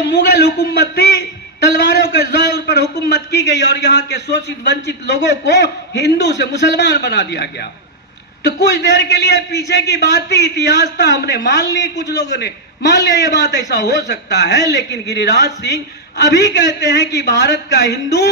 तो मुगल हुकूमत थी, तलवारों के जोर पर हुकूमत की गई और यहाँ के शोषित वंचित लोगों को हिंदू से मुसलमान बना दिया गया। तो कुछ देर के लिए पीछे की बात थी, इतिहास था, हमने मान ली, कुछ लोगों ने मान लिया ये बात ऐसा हो सकता है। लेकिन गिरिराज सिंह अभी कहते हैं कि भारत का हिंदू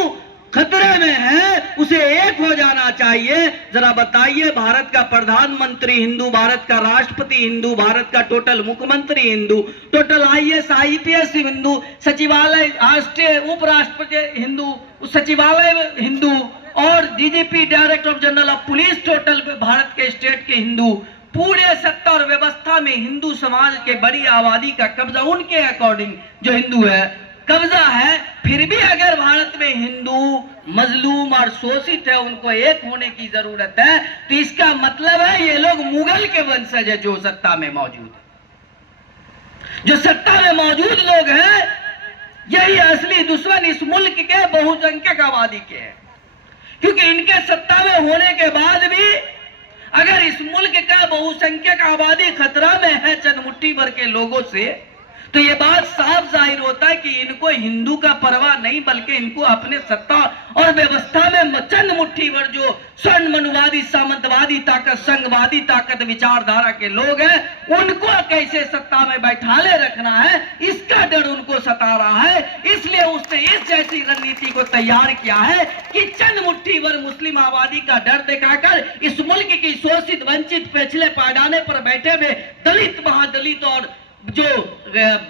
खतरे में है, उसे एक हो जाना चाहिए। जरा बताइए, भारत का प्रधानमंत्री हिंदू, भारत का राष्ट्रपति हिंदू, भारत का टोटल मुख्यमंत्री Hindu, total IAS IPS Hindu, सचिवालय राष्ट्रीय उपराष्ट्रपति हिंदू, सचिवालय हिंदू और DGP director of general of police total Bharat के स्टेट के हिंदू, पूरे सत्ता और व्यवस्था में हिंदू समाज के बड़ी आबादी का कब्जा उनके अकॉर्डिंग जो हिंदू है कब्जा है। फिर भी अगर भारत में हिंदू मजलूम और शोषित है, उनको एक होने की जरूरत है, तो इसका मतलब है ये लोग मुगल के वंशज है जो सत्ता में मौजूद है। जो सत्ता में मौजूद लोग हैं यही असली दुश्मन इस मुल्क के बहुसंख्यक आबादी के हैं, क्योंकि इनके सत्ता में होने के बाद भी अगर इस मुल्क का बहुसंख्यक आबादी खतरा में है चंद मुट्ठी भर के लोगों से, तो ये बात साफ जाहिर होता है कि इनको हिंदू का परवाह नहीं, बल्कि इनको अपने सत्ता और व्यवस्था में चंद मुट्ठी भर जो स्वर्ण मनुवादी सामंतवादी ताकत संघवादी ताकत विचारधारा के लोग हैं, उनको कैसे सत्ता में बैठाले रखना है, इसका डर उनको सता रहा है। इसलिए उसने इस जैसी रणनीति को तैयार किया है कि चंद मुट्ठी भर मुस्लिम आबादी का डर दिखाकर इस मुल्क की शोषित वंचित पिछले पायदाने पर बैठे हुए दलित महादलित और जो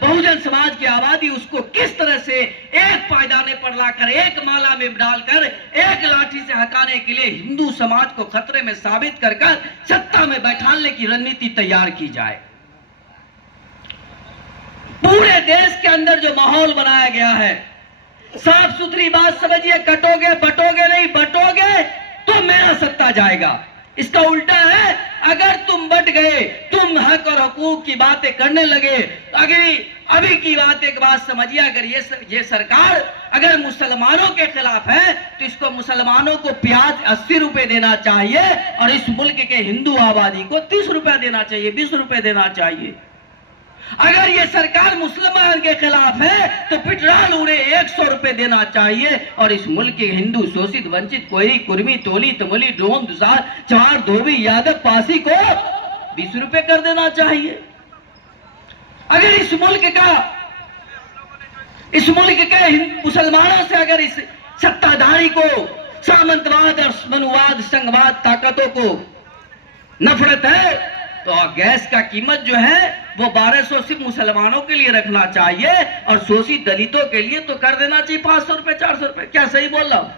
बहुजन समाज की आबादी, उसको किस तरह से एक पायदाने पर लाकर, एक माला में डालकर, एक लाठी से हटाने के लिए हिंदू समाज को खतरे में साबित कर सत्ता में बैठाने की रणनीति तैयार की जाए। पूरे देश के अंदर जो माहौल बनाया गया है, साफ सुथरी बात समझिए, कटोगे बटोगे नहीं, बटोगे तो मेरा सत्ता जाएगा। इसका उल्टा है, अगर तुम बट गए, तुम हक और हकूक की बातें करने लगे, अभी की बात एक बात समझिए, अगर ये सरकार अगर मुसलमानों के खिलाफ है तो इसको मुसलमानों को प्याज 80 रुपए देना चाहिए और इस मुल्क के हिंदू आबादी को 30 रुपए देना चाहिए, 20 रुपए देना चाहिए। अगर ये सरकार मुसलमान के खिलाफ है तो पेट्रोल उड़े 100 रुपए देना चाहिए और इस मुल्क के हिंदू शोषित वंचित कोयरी कुर्मी तोली तमोली ड्रोन दुसार चमार धोबी यादव पासी को 20 रुपए कर देना चाहिए। अगर इस मुल्क के मुसलमानों से अगर इस सत्ताधारी को सामंतवाद और मनुवाद संघवाद ताकतों को नफरत है, तो गैस का कीमत जो है वो 1200 सिर्फ मुसलमानों के लिए रखना चाहिए और शोषित दलितों के लिए तो कर देना चाहिए 500 रुपए 400 रुपए। क्या सही बोल रहा हूं?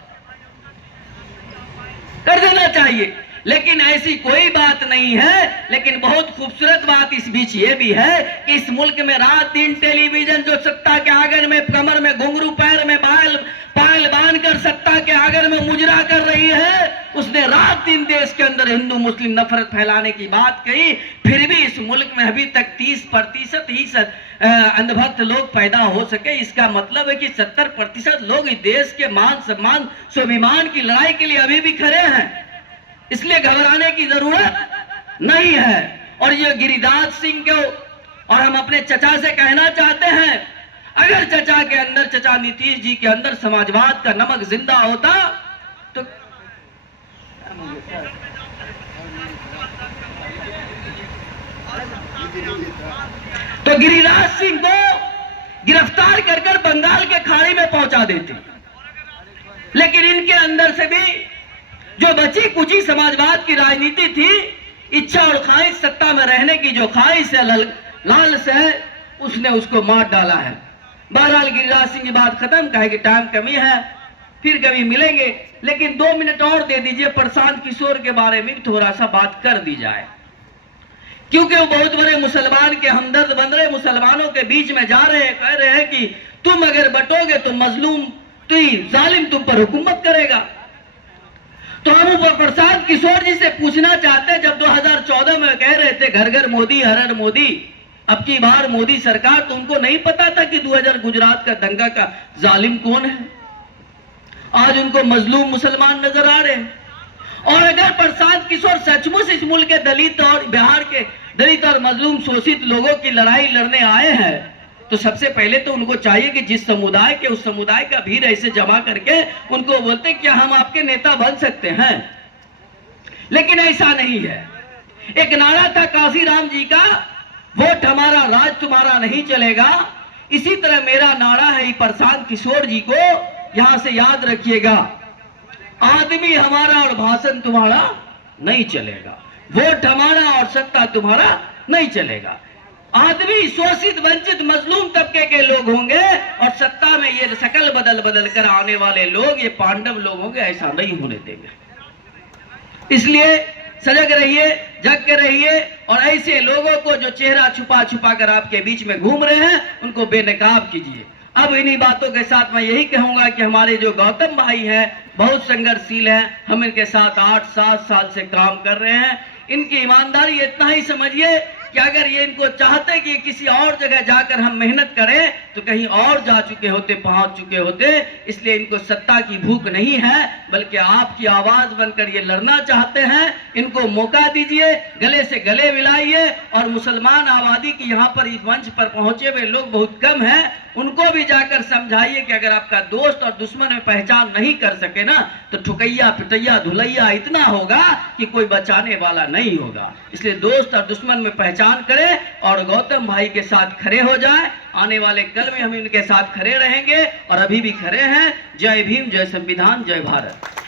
कर देना चाहिए। लेकिन ऐसी कोई बात नहीं है। लेकिन बहुत खूबसूरत बात इस बीच ये भी है कि इस मुल्क में रात दिन टेलीविजन जो सत्ता के आंगन में कमर में घुंघरू पैर में पायल बांधकर सत्ता के आंगन में मुजरा कर रही है, उसने रात दिन देश के अंदर हिंदू मुस्लिम नफरत फैलाने की बात कही। फिर भी इस मुल्क में अभी तक 30% ही अंधभक्त लोग पैदा हो सके। इसका मतलब है कि 70% लोग इस देश के मान सम्मान स्वाभिमान की लड़ाई के लिए अभी भी खड़े हैं। इसलिए घबराने की जरूरत नहीं है। और ये गिरिराज सिंह को और हम अपने चचा से कहना चाहते हैं, अगर चचा के अंदर, चचा नीतीश जी के अंदर समाजवाद का नमक जिंदा होता तो गिरिराज सिंह को गिरफ्तार कर बंगाल के खाड़ी में पहुंचा देते। लेकिन इनके अंदर से भी जो बची कुची समाजवाद की राजनीति थी, इच्छा और ख्वाहिश, सत्ता में रहने की जो ख्वाहिश है, लालच है, उसने उसको मार डाला है। बहरहाल गिरिराज सिंह की बात खत्म, कहे कि टाइम कमी है, फिर कभी मिलेंगे। लेकिन 2 मिनट और दे दीजिए, प्रशांत किशोर के बारे में थोड़ा सा बात कर दी जाए, क्योंकि वो बहुत बड़े मुसलमान के हमदर्द बन रहे, मुसलमानों के बीच में जा रहे हैं, कह रहे हैं कि तुम अगर बटोगे तो मजलूम, तो जालिम तुम पर हुकूमत करेगा। तो हम प्रशांत किशोर जी से पूछना चाहते हैं, जब 2014 में कह रहे थे घर घर मोदी हर हर मोदी, अब की बार मोदी सरकार, तो उनको नहीं पता था कि 2000 गुजरात का दंगा का जालिम कौन है। आज उनको मजलूम मुसलमान नजर आ रहे हैं। और अगर प्रशांत किशोर सचमुच इस मुल्क के दलित और बिहार के दलित और मजलूम शोषित लोगों की लड़ाई लड़ने आए हैं, तो सबसे पहले तो उनको चाहिए कि जिस समुदाय के उस समुदाय का भीड़ ऐसे जमा करके उनको बोलते क्या हम आपके नेता बन सकते हैं, लेकिन ऐसा नहीं है। एक नारा था काशीराम जी का, वोट हमारा राज तुम्हारा नहीं चलेगा। इसी तरह मेरा नारा है प्रशांत किशोर जी को यहां से याद रखिएगा, आदमी हमारा और भाषण तुम्हारा नहीं चलेगा, वोट हमारा और सत्ता तुम्हारा नहीं चलेगा। आदमी शोषित वंचित मजलूम तबके के लोग होंगे और सत्ता में ये शकल बदल बदल कर आने वाले लोग ये पांडव लोग होंगे, ऐसा नहीं होने देंगे। इसलिए सजग रहिए, जग के रहिए और ऐसे लोगों को जो चेहरा छुपा छुपा कर आपके बीच में घूम रहे हैं उनको बेनकाब कीजिए। अब इन्हीं बातों के साथ मैं यही कहूंगा कि हमारे जो गौतम भाई हैं बहुत संघर्षशील हैं, हम इनके साथ 8-7 साल से काम कर रहे हैं। इनकी ईमानदारी इतना ही समझिए कि अगर ये इनको चाहते कि किसी और जगह जाकर हम मेहनत करें तो कहीं और जा चुके होते, पहुंच चुके होते। इसलिए इनको सत्ता की भूख नहीं है, बल्कि आपकी आवाज बनकर ये लड़ना चाहते हैं। इनको मौका दीजिए, गले से गले मिलाइए और मुसलमान आबादी की यहाँ पर इस मंच पर पहुंचे हुए लोग बहुत कम हैं, उनको भी जाकर समझाइए कि अगर आपका दोस्त और दुश्मन में पहचान नहीं कर सके ना तो ठुकैया पिटैया धुलैया इतना होगा कि कोई बचाने वाला नहीं होगा। इसलिए दोस्त और दुश्मन में पहचान करें और गौतम भाई के साथ खड़े हो जाए। आने वाले कल में हम इनके साथ खड़े रहेंगे और अभी भी खड़े हैं। जय भीम, जय संविधान, जय भारत।